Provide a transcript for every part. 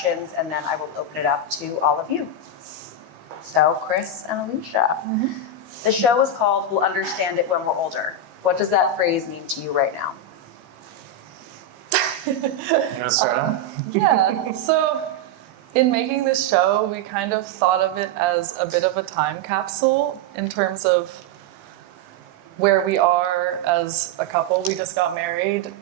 questions, and then I will open it up to all of you. So, Chris and Alicia, the show is called We'll Understand It When We're Older. What does that phrase mean to you right now? You want to start out? Yeah, so in making this show, we kind of thought of it as a bit of a time capsule in terms of where we are as a couple. We just got married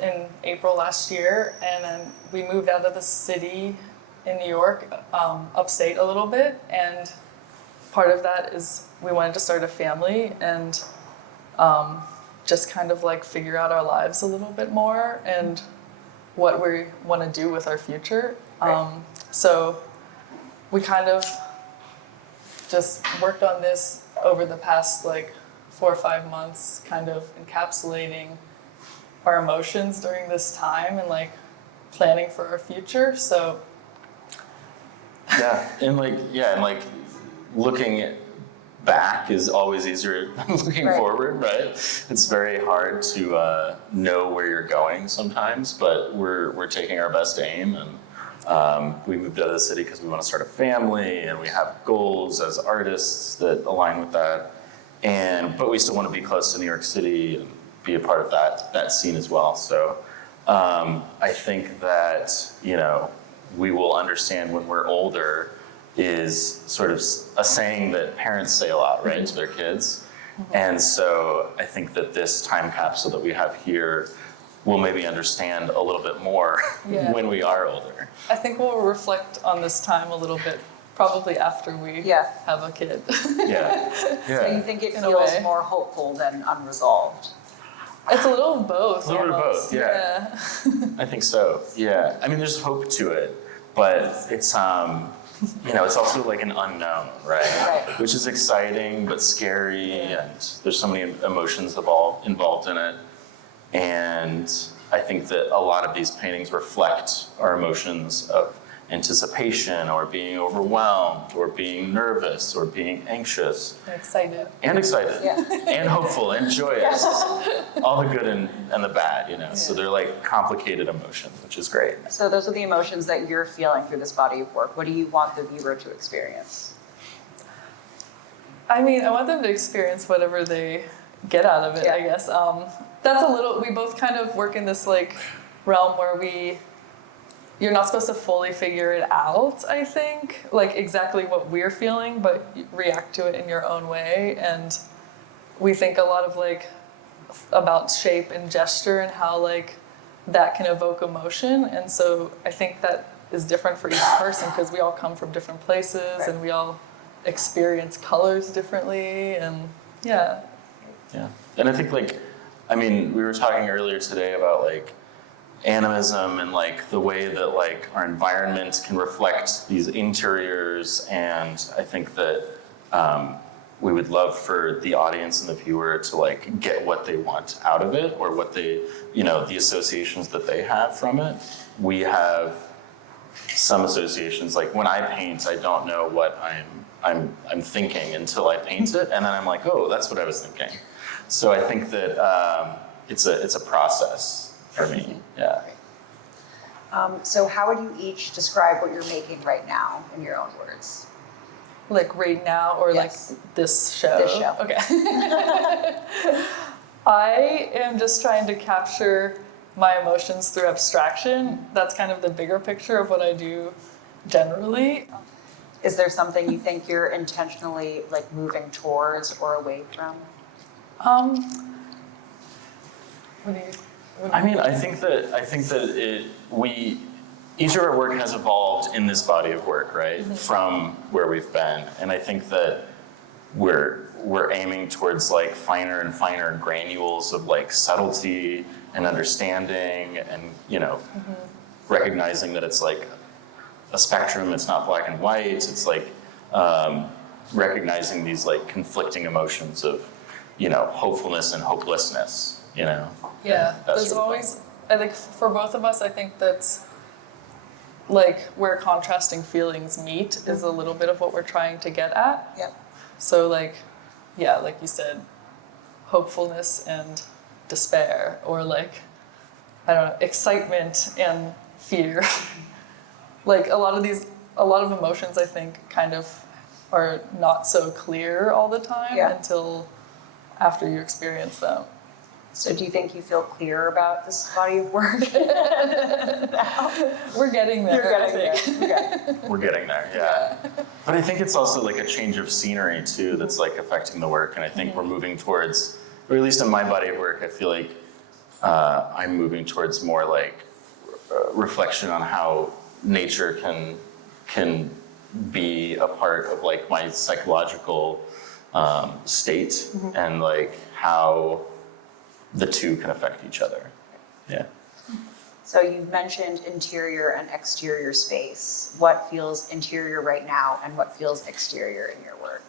in April last year, and then we moved out of the city in New York, upstate a little bit, and part of that is we wanted to start a family and just kind of like figure out our lives a little bit more and what we want to do with our future. So we kind of just worked on this over the past 4 or 5 months, kind of encapsulating our emotions during this time and planning for our future. So and looking back is always easier than looking forward, right? It's very hard to know where you're going sometimes, but we're taking our best aim, and we moved out of the city because we want to start a family, and we have goals as artists that align with that, but we still want to be close to New York City and be a part of that scene as well. So I think that we will understand when we're older is sort of a saying that parents say a lot, right, to their kids. And so I think that this time capsule that we have here will maybe understand a little bit more when we are older. I think we'll reflect on this time a little bit probably after we have a kid. So you think it feels more hopeful than unresolved? It's a little of both. A little bit of both, yeah. I think so, yeah. I mean, there's hope to it, but it's it's also an unknown, right? Which is exciting but scary, and there's so many emotions involved in it. And I think that a lot of these paintings reflect our emotions of anticipation or being overwhelmed or being nervous or being anxious. Excited. And hopeful and joyous. All the good and the bad, So they're complicated emotions, which is great. So those are the emotions that you're feeling through this body of work. What do you want the viewer to experience? I mean, I want them to experience whatever they get out of it, I guess. We both kind of work in this realm where you're not supposed to fully figure it out, I think, exactly what we're feeling, but react to it in your own way. And we think a lot of about shape and gesture and how that can evoke emotion. And so I think that is different for each person because we all come from different places and we all experience colors differently, and Yeah, and I think we were talking earlier today about animism and the way that our environment can reflect these interiors, and I think that we would love for the audience and the viewer to get what they want out of it, or what they, the associations that they have from it. We have some associations, when I paint, I don't know what I'm thinking until I paint it, and then I'm oh, that's what I was thinking. So I think that it's a process for me. Yeah. So how would you each describe what you're making right now in your own words? Right now, or this show? This show. Okay. I am just trying to capture my emotions through abstraction. That's kind of the bigger picture of what I do generally. Is there something you think you're intentionally moving towards or away from? What do you? I think that each of our work has evolved in this body of work, right? From where we've been, and I think that we're aiming towards finer and finer granules of subtlety and understanding, and recognizing that it's a spectrum. It's not black and white. It's recognizing these conflicting emotions of hopefulness and hopelessness. There's always, I think for both of us, I think that's where contrasting feelings meet is a little bit of what we're trying to get at. Yep. So like you said, hopefulness and despair, or I don't know, excitement and fear. like a lot of emotions, I think, kind of are not so clear all the time until after you experience them. So do you think you feel clear about this body of work? We're getting there. You're getting there. Okay. We're getting there, yeah. But I think it's also like a change of scenery too that's like affecting the work. And I think we're moving towards, or at least in my body of work, I feel like I'm moving towards more like reflection on how nature can be a part of like my psychological state and like how the two can affect each other. Yeah. So you've mentioned interior and exterior space. What feels interior right now and what feels exterior in your work?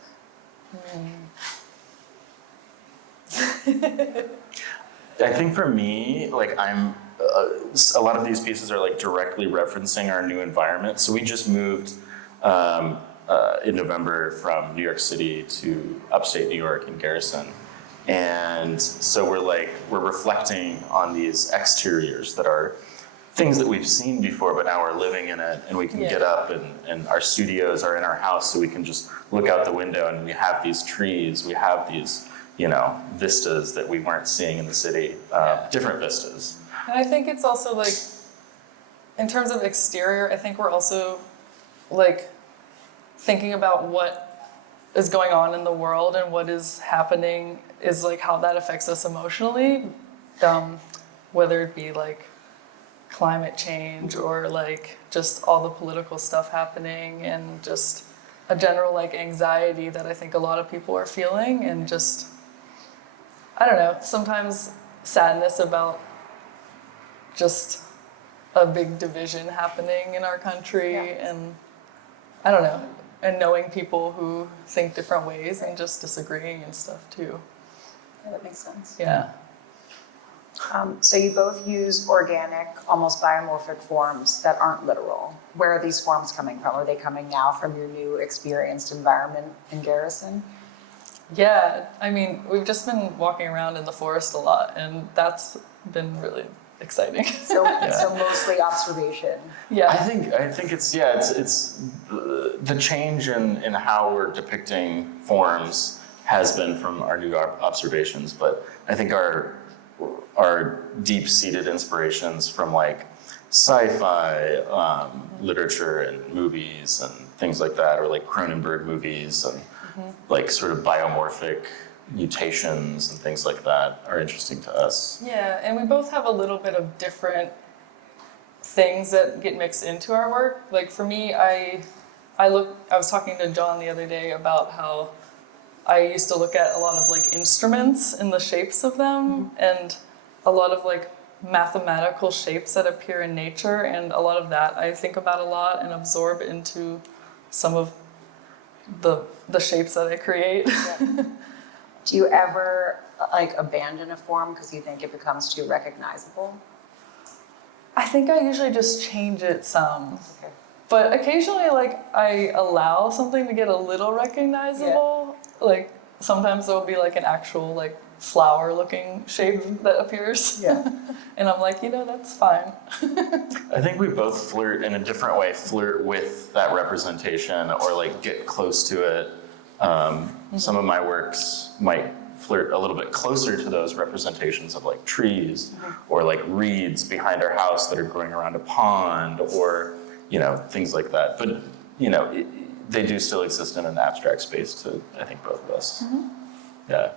I think for me, like I'm, a lot of these pieces are like directly referencing our new environment. So we just moved in November from New York City to upstate New York in Garrison. And so we're reflecting on these exteriors that are things that we've seen before, but now we're living in it, and we can get up and our studios are in our house, so we can just look out the window and we have these trees, we have these, vistas that we weren't seeing in the city, different vistas. And I think it's also like, in terms of exterior, I think we're also like thinking about what is going on in the world and what is happening is like how that affects us emotionally, whether it be like climate change or like just all the political stuff happening and just a general like anxiety that I think a lot of people are feeling, and just, I don't know, sometimes sadness about just a big division happening in our country, and I don't know, and knowing people who think different ways and just disagreeing and stuff too. Yeah, that makes sense. Yeah. So you both use organic, almost biomorphic forms that aren't literal. Where are these forms coming from? Are they coming now from your new experienced environment in Garrison? Yeah, I mean, we've just been walking around in the forest a lot, and that's been really exciting. So mostly observation. Yeah. I think it's the change in how we're depicting forms has been from our new observations, but I think our deep-seated inspirations from like sci-fi literature and movies and things like that, or like Cronenberg movies and like sort of biomorphic mutations and things like that are interesting to us. Yeah, and we both have a little bit of different things that get mixed into our work. Like for me, I was talking to John the other day about how I used to look at a lot of like instruments and the shapes of them, and a lot of like mathematical shapes that appear in nature, and a lot of that I think about a lot and absorb into some of the shapes that I create. Yeah. Do you ever like abandon a form because you think it becomes too recognizable? I think I usually just change it some. Okay. But occasionally, like, I allow something to get a little recognizable. Yeah. Like, sometimes there'll be, like, an actual, like, flower-looking shape that appears. Yeah. And I'm like, that's fine. I think we both flirt in a different way, flirt with that representation or, like, get close to it. Some of my works might flirt a little bit closer to those representations of, like, trees or, like, reeds behind our house that are growing around a pond or... things like that. But, they do still exist in an abstract space to, I think, both of us. Yeah.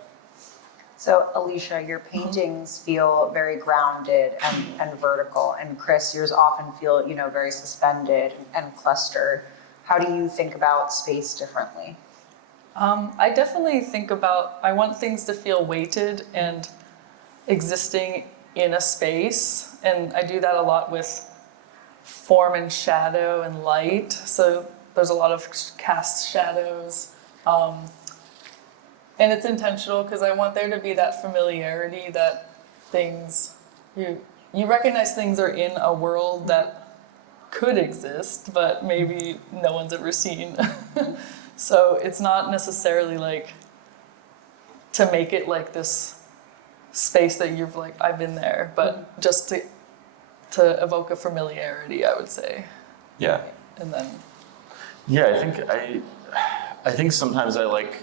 So, Alicia, your paintings feel very grounded and vertical, and Chris, yours often feel, very suspended and clustered. How do you think about space differently? I definitely think I want things to feel weighted and existing in a space, and I do that a lot with form and shadow and light. So there's a lot of cast shadows. And it's intentional because I want there to be that familiarity that things, you recognize things are in a world that could exist, but maybe no one's ever seen. So it's not necessarily like to make it like this space that you've like, I've been there, but just to evoke a familiarity, I would say. Yeah. and then. Yeah, I think sometimes I like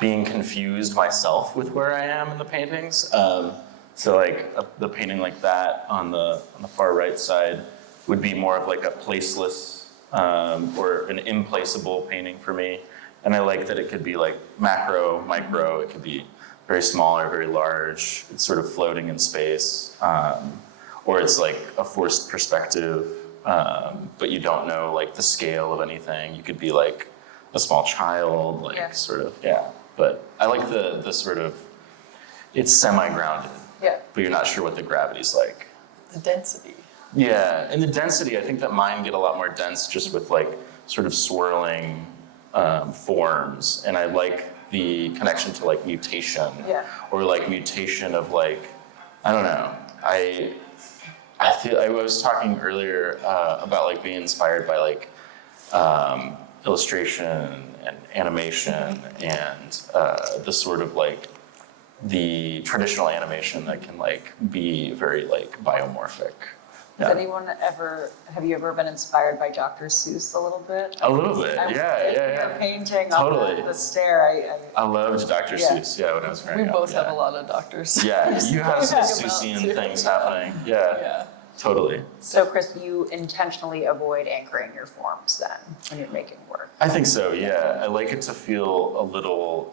being confused myself with where I am in the paintings. So like the painting like that on the far right side would be more of like a placeless or an implaceable painting for me. And I like that it could be like macro, micro, it could be very small or very large. It's sort of floating in space. Or it's like a forced perspective, but you don't know like the scale of anything. You could be like a small child, like sort of, But I like the sort of, it's semi-grounded, but you're not sure what the gravity's like. The density. Yeah, and the density, I think that mine get a lot more dense just with like sort of swirling forms, and I like the connection to like mutation, or like mutation of like, I don't know, I was talking earlier about like being inspired by like illustration and animation and the sort of like the traditional animation that can like be very like biomorphic. Have you ever been inspired by Dr. Seuss a little bit? A little bit, yeah. Your painting Totally. on the stair. I loved Dr. Seuss, when I was growing We up. both have a lot of doctors. Yeah, you have some Think about Seussian too. things happening. Yeah, totally. So Chris, you intentionally avoid anchoring your forms then when you're making work? I think so, yeah. I like it to feel a little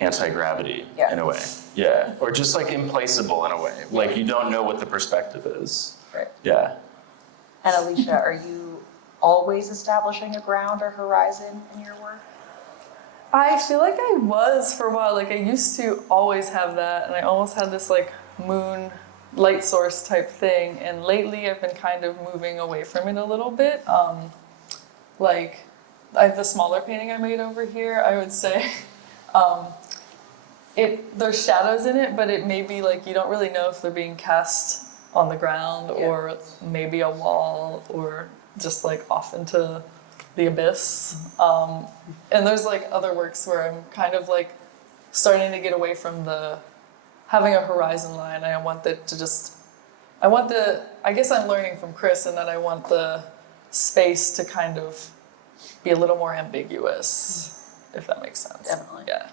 anti-gravity in a way. Yeah, or just like implaceable in a way. Like you don't know what the perspective is. Right. Yeah. And Alicia, are you always establishing a ground or horizon in your work? I feel like I was for a while. Like I used to always have that, and I almost had this like moon light source type thing. And lately, I've been kind of moving away from it a little bit. Like the smaller painting I made over here, I would say, there's shadows in it, but it may be like you don't really know if they're being cast on the ground or maybe a wall or just like off into the abyss. And there's like other works where I'm kind of like starting to get away from having a horizon line. I want I guess I'm learning from Chris in that I want the space to kind of be a little more ambiguous, if that makes sense. Definitely. Yeah.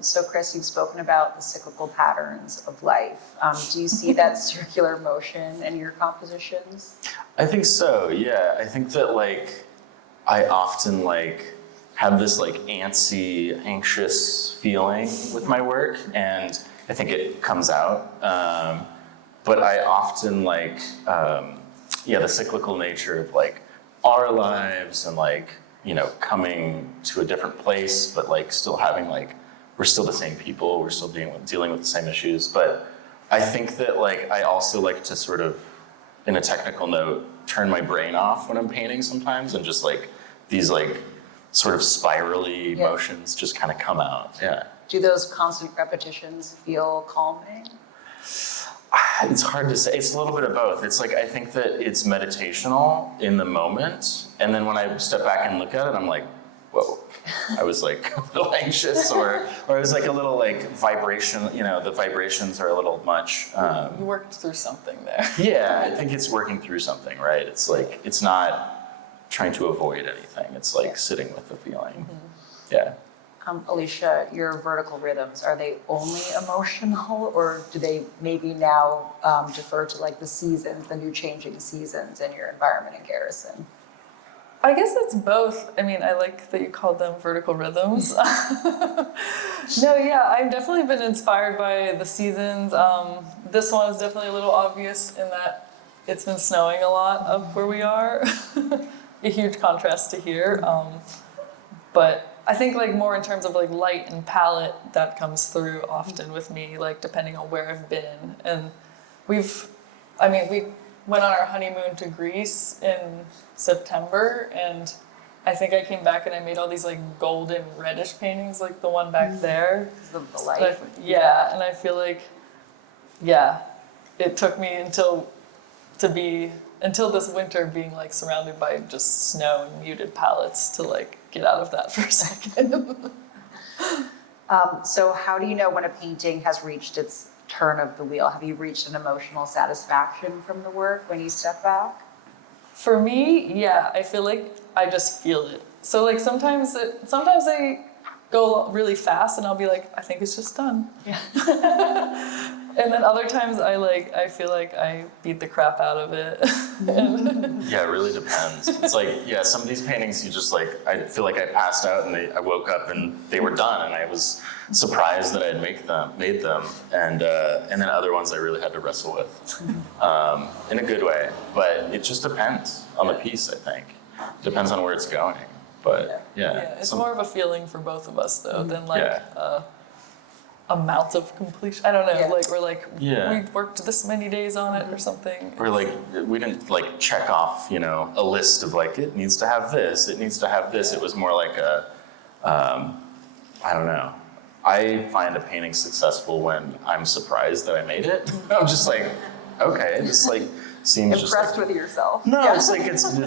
So Chris, you've spoken about the cyclical patterns of life. Do you see that circular motion in your compositions? I think so, yeah. I think that like I often like have this like anxious feeling with my work, and I think it comes out. But I often like, the cyclical nature of like our lives and like, coming to a different place, but like still having like, we're still the same people, we're still dealing with the same issues. But I think that like, I also like to sort of, in a technical note, turn my brain off when I'm painting sometimes, and just like these like sort of spirally motions just kind of come out, Do those constant repetitions feel calming? It's hard to say. It's a little bit of both. It's like, I think that it's meditational in the moment, and then when I step back and look at it, I'm like, whoa. I was like a little anxious, or it was like a little like vibration, the vibrations are a little much. You worked through something there. Yeah, I think it's working through something, right? It's like, it's not trying to avoid anything. It's like sitting with the feeling. Mm-hmm. Yeah. Alicia, your vertical rhythms, are they only emotional, or do they maybe now defer to like the seasons, the new changing seasons in your environment in Garrison? I guess it's both. I mean, I like that you called them vertical rhythms. No, yeah, I've definitely been inspired by the seasons. This one is definitely a little obvious in that it's been snowing a lot up where we are. A huge contrast to here. But I think like more in terms of like light and palette, that comes through often with me, like depending on where I've been. And we went on our honeymoon to Greece in September, and I think I came back and I made all these like golden reddish paintings, like the one back there. The light. And I feel like, it took me until this winter being like surrounded by just snow and muted palettes to like get out of that for a second. So how do you know when a painting has reached its turn of the wheel? Have you reached an emotional satisfaction from the work when you step back? For me, yeah, I feel like I just feel it. So like sometimes I go really fast and I'll be like, I think it's just done. Yeah. And then other times I feel like I beat the crap out of it. Yeah, it really depends. It's like, yeah, some of these paintings you just like, I feel like I passed out and I woke up and they were done and I was surprised that I had made them. And then other ones I really had to wrestle with in a good way. But it just depends on the piece, I think. Depends on where it's going. But yeah. It's more of a feeling for both of us though than like Yeah. amount of completion. I don't know, Yeah. like we're like, Yeah. we worked this many days on it or something. Or like, we didn't like check off, a list of like, it needs to have this, it needs to have this. It was more like I don't know. I find a painting successful when I'm surprised that I made it. I'm just like, okay, it just like seems just Impressed like, with yourself. no, Yeah. it's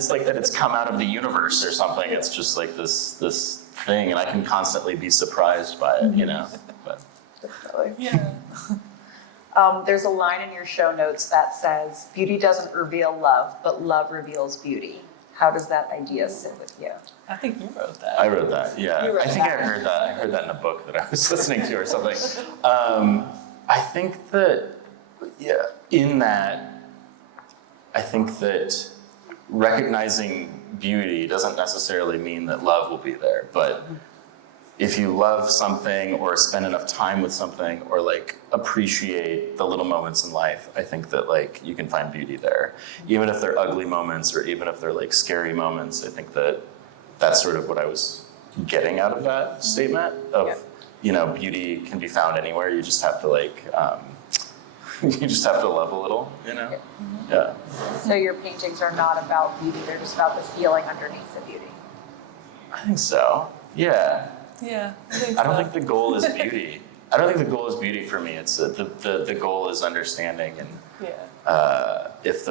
like that it's come out of the universe or something. It's just like this thing, and I can constantly be surprised by it, But Definitely. Yeah. There's a line in your show notes that says, beauty doesn't reveal love, but love reveals beauty. How does that idea sit with you? I think you wrote that. I wrote that, yeah. You wrote I think that. I heard that. I heard that in a book that I was listening to or something. I think that, I think that recognizing beauty doesn't necessarily mean that love will be there, but if you love something or spend enough time with something or like appreciate the little moments in life, I think that like you can find beauty there. Even if they're ugly moments or even if they're like scary moments, I think that that's sort of what I was getting out of that statement of, beauty can be found anywhere. You just have to like, you just have to love a little, Yeah. So your paintings are not about beauty, they're just about the feeling underneath the beauty. I think so. Yeah. Yeah, I think I don't so. think the goal is beauty. I don't think the goal is beauty for me. It's the goal is understanding, and if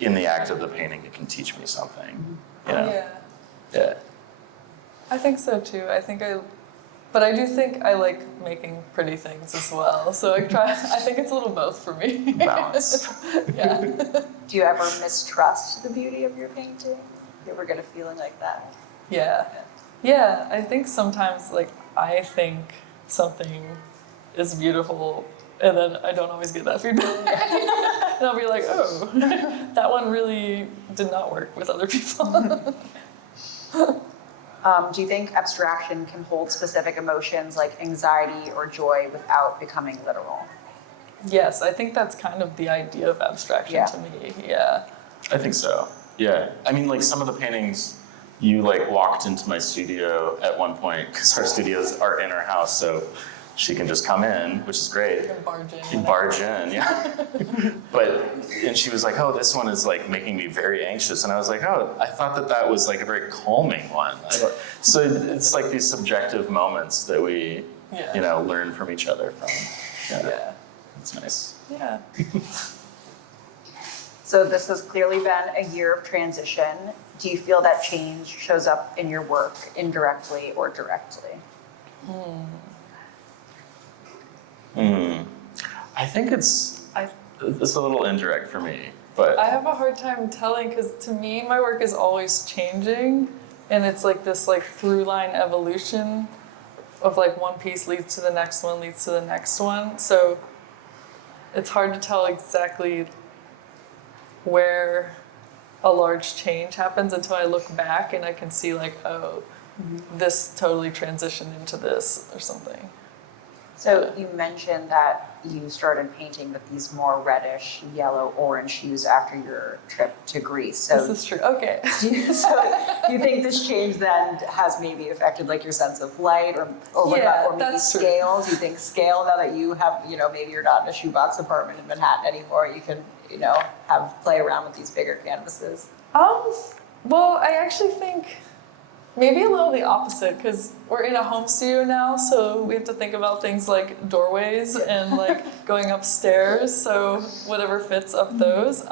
in the act of the painting it can teach me something. Yeah. I think so too. But I do think I like making pretty things as well. So I think it's a little both for me. Balance. Yeah. Do you ever mistrust the beauty of your painting? You ever get a feeling like that? Yeah. Yeah, I think sometimes like I think something is beautiful and then I don't always get that feedback. And I'll be like, oh, that one really did not work with other people. Do you think abstraction can hold specific emotions like anxiety or joy without becoming literal? Yes, I think that's kind of the idea of abstraction to me. Yeah. I think so. Yeah. I mean, like some of the paintings, you like walked into my studio at one point because our studios are in our house, so she can just come in, which is great. You can barge in. You barge in, yeah. And she was like, oh, this one is like making me very anxious. And I was like, oh, I thought that was like a very calming one. So it's like these subjective moments that we, learn from each other from. Yeah. It's nice. Yeah. So this has clearly been a year of transition. Do you feel that change shows up in your work indirectly or directly? I think it's a little indirect for me, but I have a hard time telling because to me, my work is always changing and it's like this like through line evolution of like one piece leads to the next one, leads to the next one. So it's hard to tell exactly where a large change happens until I look back and I can see like, oh, this totally transitioned into this or something. So you mentioned that you started painting with these more reddish, yellow, orange hues after your trip to Greece. So This is true. Okay. do you think this change then has maybe affected like your sense of light or maybe that's true. scale? Do you think scale, now that you have, maybe you're not in a shoebox apartment in Manhattan anymore, you can, play around with these bigger canvases? Well, I actually think maybe a little the opposite because we're in a home studio now, so we have to think about things like doorways and like going upstairs, so whatever fits up those,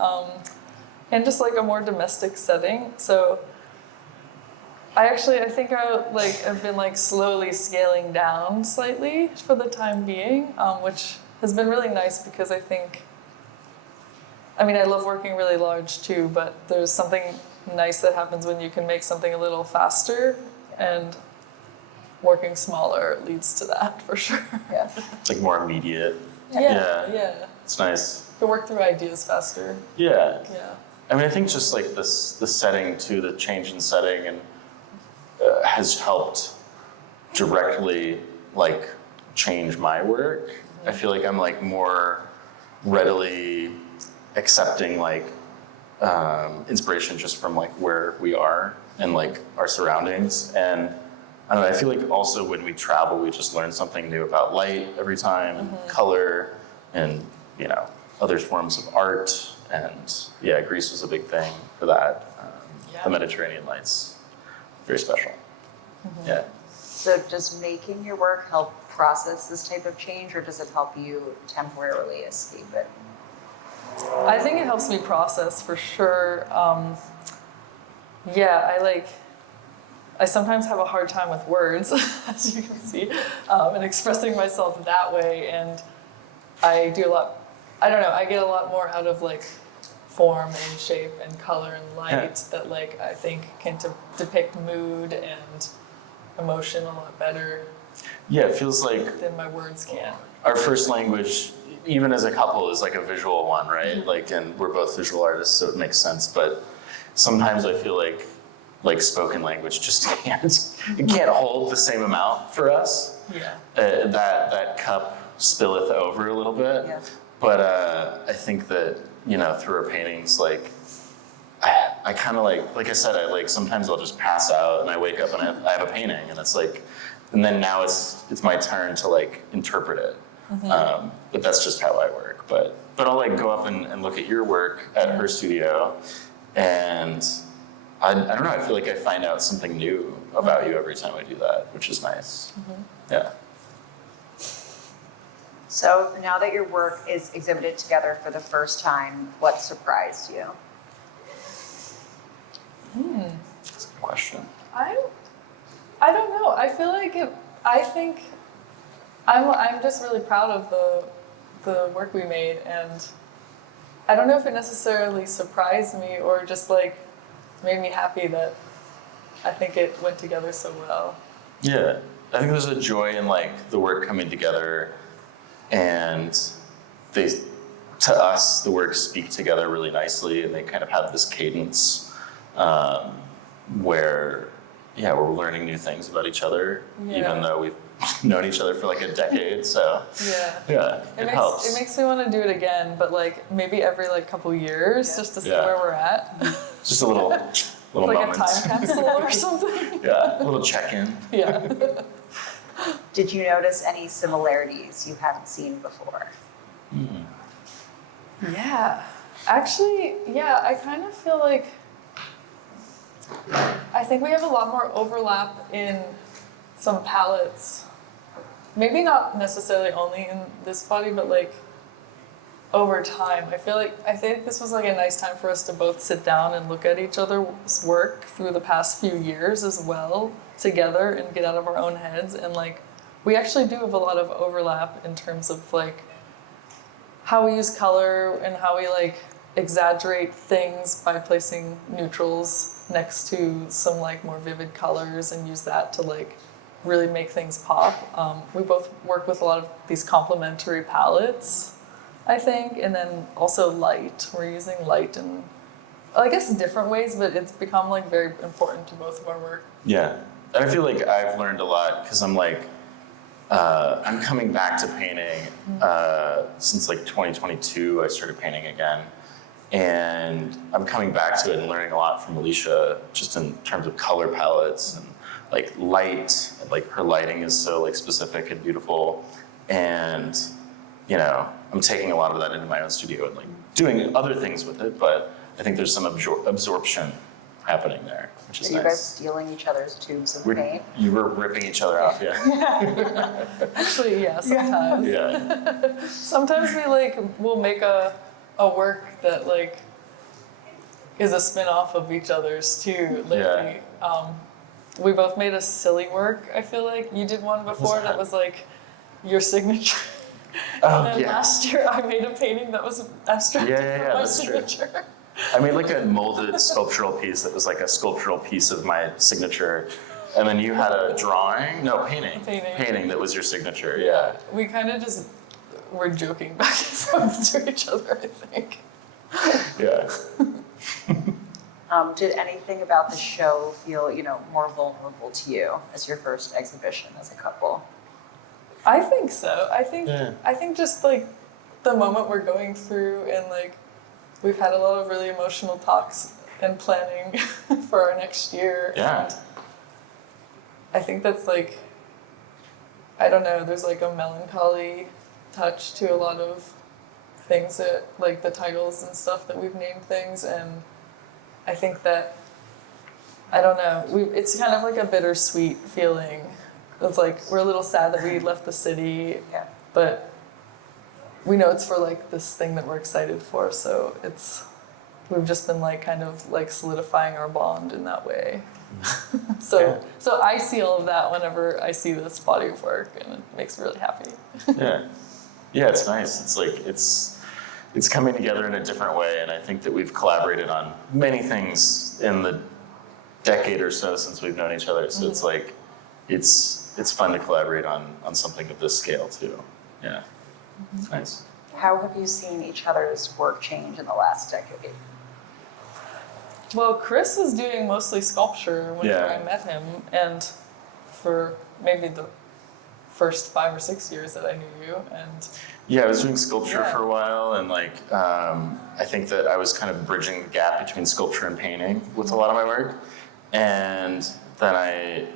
and just like a more domestic setting. So I think I've been like slowly scaling down slightly for the time being, which has been really nice because I I mean, I love working really large too, but there's something nice that happens when you can make something a little faster, and working smaller leads to that for sure. Yeah. It's like more immediate. Yeah. It's nice. You can work through ideas faster. Yeah. Yeah. I mean, I think just like the setting too, the change in setting, and has helped directly like change my work. I feel like I'm like more readily accepting like inspiration just from like where we are and like our surroundings. And I don't know, I feel like also when we travel, we just learn something new about light every time, and color, and you know, other forms of art. And yeah, Greece was a big thing for that. The Mediterranean lights, very special. Yeah. So does making your work help process this type of change, or does it help you temporarily escape it? I think it helps me process for sure. I sometimes have a hard time with words, as you can see, and expressing myself that way. And I do a lot, I don't know, I get a lot more out of like form and shape and color and light that like I think can depict mood and emotion a lot better. Yeah, it feels like than my words can. Our first language, even as a couple, is like a visual one, right? Mm-hmm. Like, and we're both visual artists, so it makes sense. But sometimes I feel like spoken language just can't hold the same amount for us. Yeah. That cup spilleth over a little bit. Yeah. But I think that, you know, through our paintings, like I kind of like I said, I like sometimes I'll just pass out and I wake up and I have a painting, and it's like, and then now it's my turn to like interpret it. But that's just how I work. But I'll like go up and look at your work at her studio, and I don't know, I feel like I find out something new about you every time I do that, which is nice. Yeah. So now that your work is exhibited together for the first time, what surprised you? That's a good question. I don't know. I feel like I think I'm just really proud of the work we made, and I don't know if it necessarily surprised me or just like made me happy that I think it went together so well. Yeah, I think there's a joy in like the work coming together, and to us, the works speak together really nicely, and they kind of have this cadence where we're learning new things about each other, even though we've known each other for like a decade. So it helps. It makes me want to do it again, but like maybe every like couple years, just to see where we're at. Just a little like moment. a time capsule or something. Yeah, a little check-in. Yeah. Did you notice any similarities you haven't seen before? Yeah. Actually, I kind of feel like I think we have a lot more overlap in some palettes. Maybe not necessarily only in this body, but like over time. I think this was like a nice time for us to both sit down and look at each other's work through the past few years as well together and get out of our own heads. And like we actually do have a lot of overlap in terms of like how we use color and how we like exaggerate things by placing neutrals next to some like more vivid colors and use that to like really make things pop. We both work with a lot of these complementary palettes, I think, and then also light. We're using light in, I guess, different ways, but it's become like very important to both of our work. Yeah, and I feel like I've learned a lot because I'm like, I'm coming back to painting since like 2022. I started painting again, and I'm coming back to it and learning a lot from Alicia, just in terms of color palettes and like light. And, like her lighting is so like specific and beautiful, and you know, I'm taking a lot of that into my own studio and like doing other things with it. But I think there's some absorption happening there, which is Are you nice. guys stealing each other's tubes of paint? You were ripping each other off, yeah. Actually, sometimes. Yeah. Sometimes we'll make a work that like is a spin-off of each other's too. Lately. We both made a silly work. I feel like you did one before that was like your signature. Oh, And then yeah. last year I made a painting that was abstracted Yeah, for my that's true. signature. I made like a molded sculptural piece that was like a sculptural piece of my signature. And then you had a drawing? No, painting. Painting. That was your signature, yeah. We kind of just were joking back and forth to each other, I think. Yeah. Did anything about the show feel, more vulnerable to you as your first exhibition as a couple? I think so. I think Yeah. just like the moment we're going through, and like we've had a lot of really emotional talks and planning for our next year. Yeah. And I think that's like, I don't know, there's like a melancholy touch to a lot of things that, like the titles and stuff that we've named things, and I think that, I don't know, it's kind of like a bittersweet feeling. It's like, we're a little sad that we left the city, Yeah. but we know it's for like this thing that we're excited for, so we've just been like kind of like solidifying our bond in that way. So I see all of that whenever I see this body of work, and it makes me really happy. Yeah. Yeah, it's nice. It's like, it's coming together in a different way, and I think that we've collaborated on many things in the decade or so since we've known each other. So it's like, it's fun to collaborate on something of this scale too. Yeah. It's nice. How have you seen each other's work change in the last decade? Well, Chris was doing mostly sculpture whenever Yeah. I met him, and for maybe the first 5 or 6 years that I knew you, and Yeah, I was doing sculpture Yeah. for a while, and like, I think that I was kind of bridging the gap between sculpture and painting with a lot of my work. And then I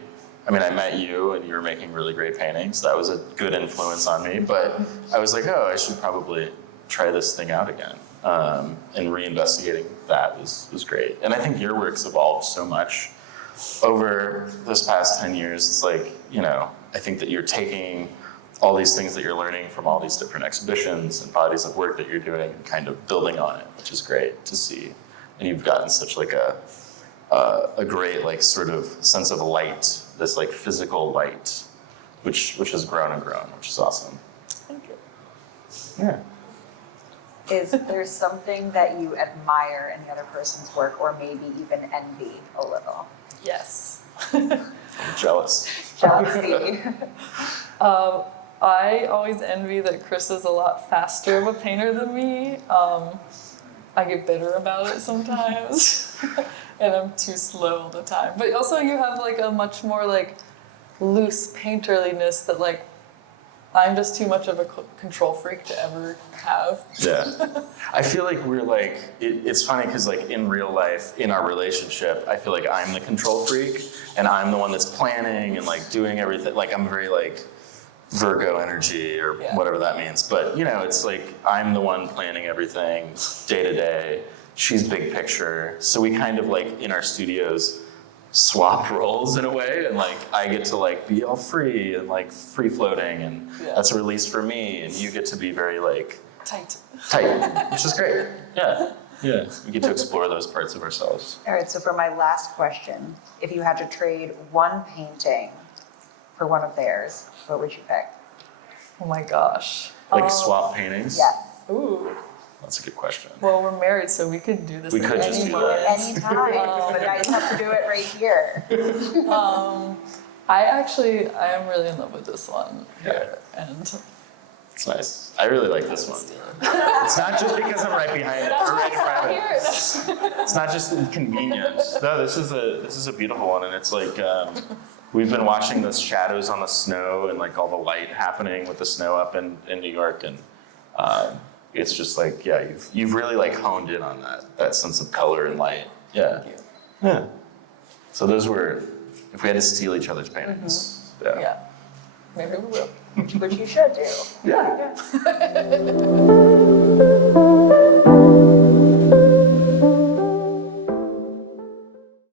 met you, and you were making really great paintings. That was a good influence on me, but I was like, oh, I should probably try this thing out again. And reinvestigating that was great. And I think your work's evolved so much over this past 10 years. It's like, I think that you're taking all these things that you're learning from all these different exhibitions and bodies of work that you're doing and kind of building on it, which is great to see. And you've gotten such like a great like sort of sense of light, this like physical light, which has grown and grown, which is awesome. thank you. Yeah. Is there something that you admire in the other person's work, or maybe even envy a little? Yes. I'm jealous. Jealousy. I always envy that Chris is a lot faster of a painter than me. I get bitter about it sometimes, and I'm too slow all the time. But also, you have like a much more like loose painterliness that like I'm just too much of a control freak to ever have. Yeah. I feel like we're like, it's funny because like in real life, in our relationship, I feel like I'm the control freak and I'm the one that's planning and like doing everything. Like I'm very like Virgo energy or whatever that means. But it's like I'm the one planning everything day to day. She's big picture. So we kind of like in our studios swap roles in a way, and like I get to like be all free and like free floating, and that's a release for me, and you get to be very like Tight. which is great. Yeah. We get to explore those parts of ourselves. All right, so for my last question, if you had to trade one painting for one of theirs, what would you pick? Oh my gosh. Like swap paintings? Yes. Ooh. That's a good question. Well, we're married, so we could do this. We could just do that. Anytime. You guys have to do it right here. I am really in love with this one here, and It's nice. I really like this one. It's not just because I'm right behind it, or right in front of it. It's not just convenient. No, this is a beautiful one, and it's like we've been watching the shadows on the snow and like all the light happening with the snow up in New York, and it's just like you've really like honed in on that sense of color and light. Yeah. Thank you. Yeah. So those were, if we had to steal each other's paintings. Yeah. Maybe we will. Which you should do. Yeah.